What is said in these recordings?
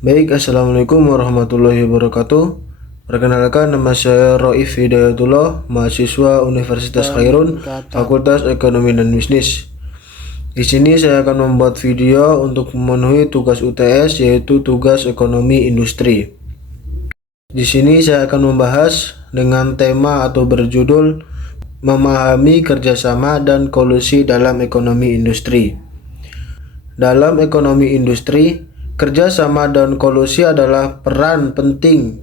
Baik, Assalamualaikum warahmatullahi wabarakatuh. Perkenalkan, nama saya Roif Hidayatullah, mahasiswa Universitas Khairun, Fakultas Ekonomi dan Bisnis. Di sini saya akan membuat video untuk memenuhi tugas UTS, yaitu tugas ekonomi industri. Di sini saya akan membahas dengan tema atau berjudul memahami kerjasama dan kolusi dalam ekonomi industri. Dalam ekonomi industri, kerjasama dan kolusi adalah peran penting.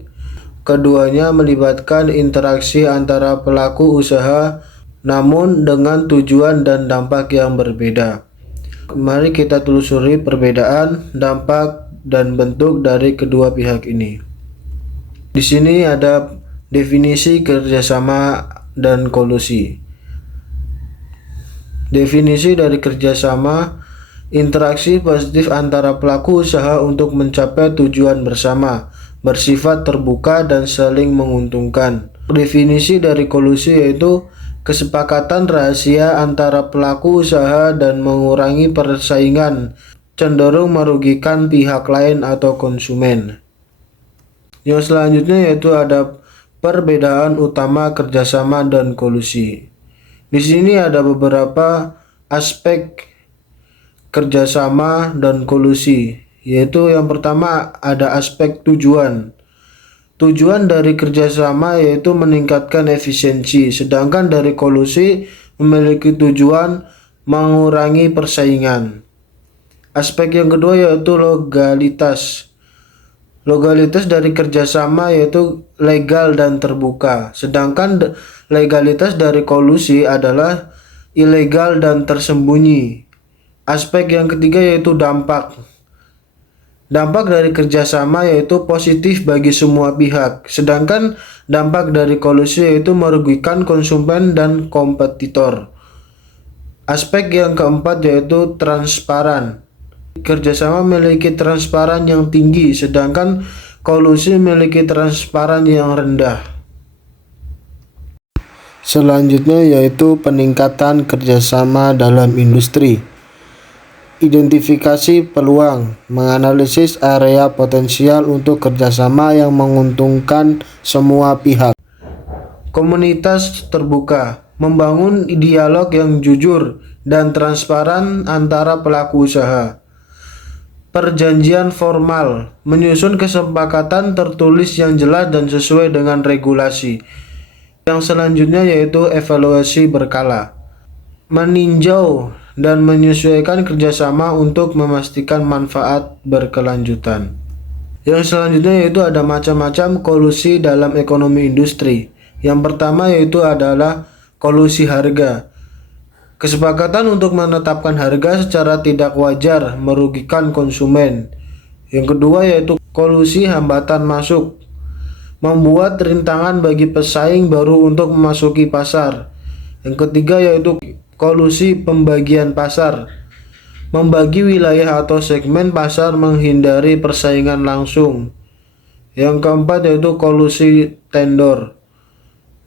Keduanya melibatkan interaksi antara pelaku usaha, namun dengan tujuan dan dampak yang berbeda. Mari kita telusuri perbedaan, dampak, dan bentuk dari kedua pihak ini. Di sini ada definisi kerjasama dan kolusi. Definisi dari kerjasama: interaksi positif antara pelaku usaha untuk mencapai tujuan bersama, bersifat terbuka dan saling menguntungkan. Definisi dari kolusi yaitu kesepakatan rahasia antara pelaku usaha dan mengurangi persaingan, cenderung merugikan pihak lain atau konsumen. Yang selanjutnya yaitu ada perbedaan utama kerjasama dan kolusi. Di sini ada beberapa aspek kerjasama dan kolusi, yaitu yang pertama ada aspek tujuan. Tujuan dari kerjasama yaitu meningkatkan efisiensi, sedangkan dari kolusi memiliki tujuan mengurangi persaingan. Aspek yang kedua yaitu legalitas. Legalitas dari kerjasama yaitu legal dan terbuka, sedangkan legalitas dari kolusi adalah ilegal dan tersembunyi. Aspek yang ketiga yaitu dampak. Dampak dari kerjasama yaitu positif bagi semua pihak, sedangkan dampak dari kolusi yaitu merugikan konsumen dan kompetitor. Aspek yang keempat yaitu transparan. Kerjasama memiliki transparan yang tinggi, sedangkan kolusi memiliki transparan yang rendah. Selanjutnya yaitu peningkatan kerjasama dalam industri. Identifikasi peluang, menganalisis area potensial untuk kerjasama yang menguntungkan semua pihak. Komunitas terbuka, membangun dialog yang jujur dan transparan antara pelaku usaha. Perjanjian formal, menyusun kesepakatan tertulis yang jelas dan sesuai dengan regulasi. Yang selanjutnya yaitu evaluasi berkala, meninjau dan menyesuaikan kerjasama untuk memastikan manfaat berkelanjutan. Yang selanjutnya yaitu ada macam-macam kolusi dalam ekonomi industri. Yang pertama yaitu adalah kolusi harga. Kesepakatan untuk menetapkan harga secara tidak wajar merugikan konsumen. Yang kedua yaitu kolusi hambatan masuk, membuat rintangan bagi pesaing baru untuk memasuki pasar. Yang ketiga yaitu kolusi pembagian pasar, membagi wilayah atau segmen pasar menghindari persaingan langsung. Yang keempat yaitu kolusi tender,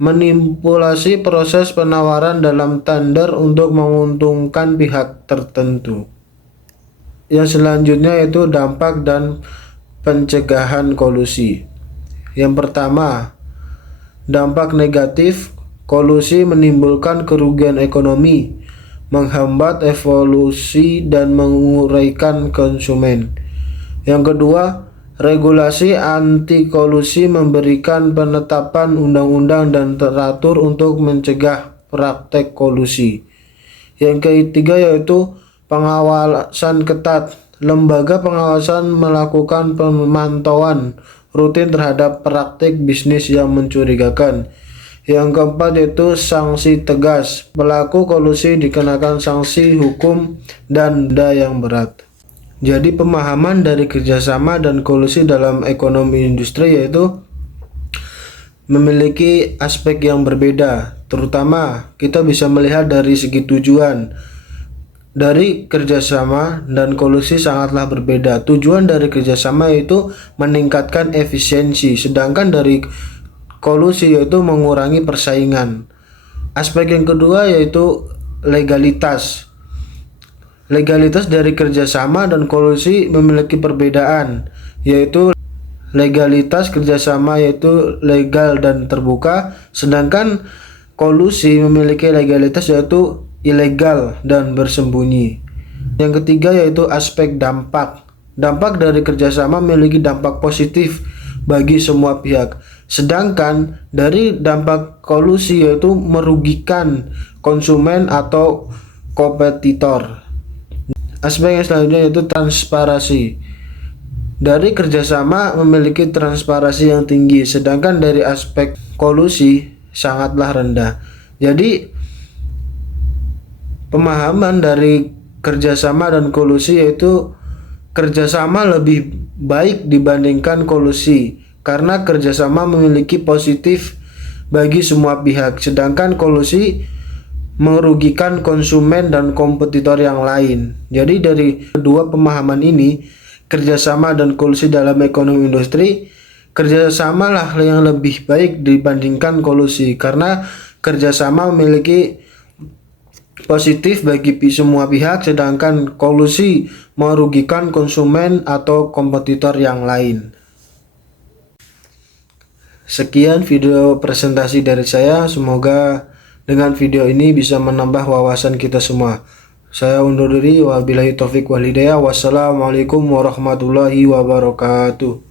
manipulasi proses penawaran dalam tender untuk menguntungkan pihak tertentu. Yang selanjutnya yaitu dampak dan pencegahan kolusi. Yang pertama, dampak negatif. Kolusi menimbulkan kerugian ekonomi, menghambat evolusi dan menguraikan konsumen. Yang kedua, regulasi anti kolusi memberikan penetapan undang-undang dan teratur untuk mencegah praktek kolusi. Yang ketiga yaitu pengawasan ketat. Lembaga pengawasan melakukan pemantauan rutin terhadap praktik bisnis yang mencurigakan. Yang keempat yaitu sanksi tegas. Pelaku kolusi dikenakan sanksi hukum dan denda yang berat. Jadi pemahaman dari kerjasama dan kolusi dalam ekonomi industri yaitu memiliki aspek yang berbeda. Terutama kita bisa melihat dari segi tujuan. Dari kerjasama dan kolusi sangatlah berbeda. Tujuan dari kerjasama yaitu meningkatkan efisiensi, sedangkan dari kolusi yaitu mengurangi persaingan. Aspek yang kedua yaitu legalitas. Legalitas dari kerjasama dan kolusi memiliki perbedaan. yaitu legalitas kerjasama yaitu legal dan terbuka, sedangkan kolusi memiliki legalitas yaitu ilegal dan bersembunyi. Yang ketiga yaitu aspek dampak. Dampak dari kerjasama memiliki dampak positif bagi semua pihak, sedangkan dari dampak kolusi yaitu merugikan konsumen atau kompetitor. Aspek yang selanjutnya yaitu transparansi. Dari kerjasama memiliki transparansi yang tinggi, sedangkan dari aspek kolusi sangatlah rendah. Jadi pemahaman dari kerjasama dan kolusi yaitu kerjasama lebih baik dibandingkan kolusi karena kerjasama memiliki positif bagi semua pihak, sedangkan kolusi merugikan konsumen dan kompetitor yang lain. Jadi dari kedua pemahaman ini, kerjasama dan kolusi dalam ekonomi industri, kerjasama lah yang lebih baik dibandingkan kolusi karena kerjasama memiliki positif bagi semua pihak, sedangkan kolusi merugikan konsumen atau kompetitor yang lain. Sekian video presentasi dari saya, semoga dengan video ini bisa menambah wawasan kita semua. Saya undur diri, wabillahi taufik wal hidayah. Wassalamualaikum warahmatullahi wabarakatuh.